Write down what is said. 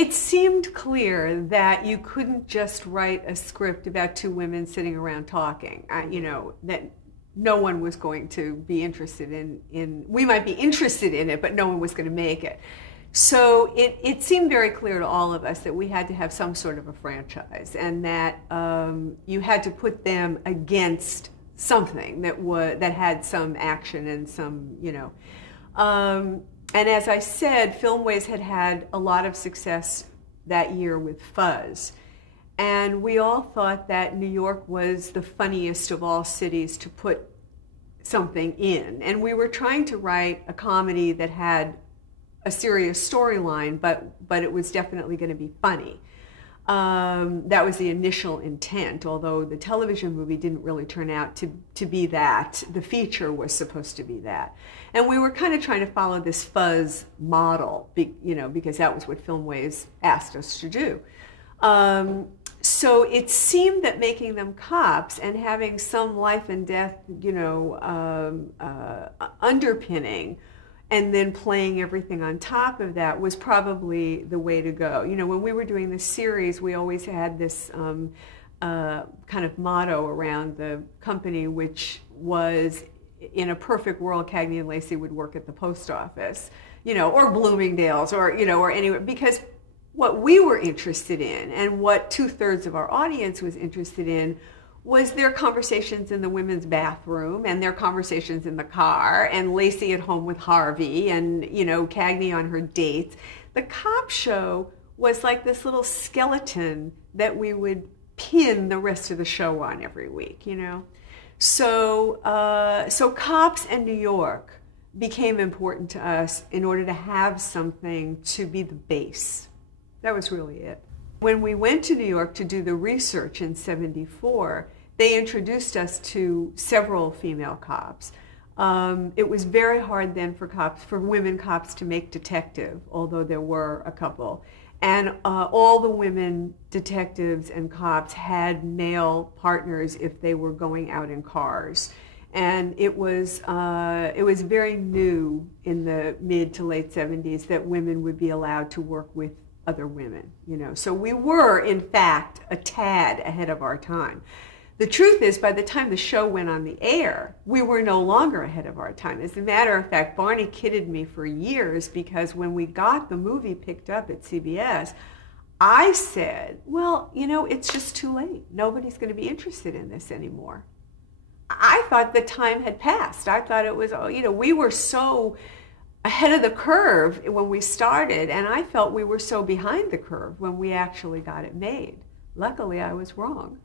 It seemed clear that you couldn't just write a script about two women sitting around talking. You know, that no one was going to be interested we might be interested in it, but no one was going to make it. So it seemed very clear to all of us that we had to have some sort of a franchise, and that you had to put them against something that had some action and some, you know. And as I said, Filmways had had a lot of success that year with Fuzz. And we all thought that New York was the funniest of all cities to put something in. And we were trying to write a comedy that had a serious storyline, but it was definitely going to be funny. That was the initial intent, although the television movie didn't really turn out to be that. The feature was supposed to be that. And we were kind of trying to follow this Fuzz model, you know, because that was what Filmways asked us to do. So it seemed that making them cops and having some life and death, you know, underpinning, and then playing everything on top of that was probably the way to go. You know, when we were doing this series, we always had this kind of motto around the company, which was, in a perfect world, Cagney and Lacey would work at the post office, you know, or Bloomingdale's, or, you know, or anywhere, because what we were interested in and what 2/3 of our audience was interested in was their conversations in the women's bathroom and their conversations in the car, and Lacey at home with Harvey, and, you know, Cagney on her dates. The cop show was like this little skeleton that we would pin the rest of the show on every week, you know. So, so Cops and New York became important to us in order to have something to be the base. That was really it. When we went to New York to do the research in '74, they introduced us to several female cops. It was very hard then for women cops to make detective, although there were a couple. And all the women detectives and cops had male partners if they were going out in cars. And it was very new in the mid to late '70s that women would be allowed to work with other women, you know. So we were, in fact, a tad ahead of our time. The truth is, by the time the show went on the air, we were no longer ahead of our time. As a matter of fact, Barney kidded me for years, because when we got the movie picked up at CBS, I said, well, you know, it's just too late. Nobody's going to be interested in this anymore. I thought the time had passed. I thought it was, you know, we were so ahead of the curve when we started, and I felt we were so behind the curve when we actually got it made. Luckily, I was wrong.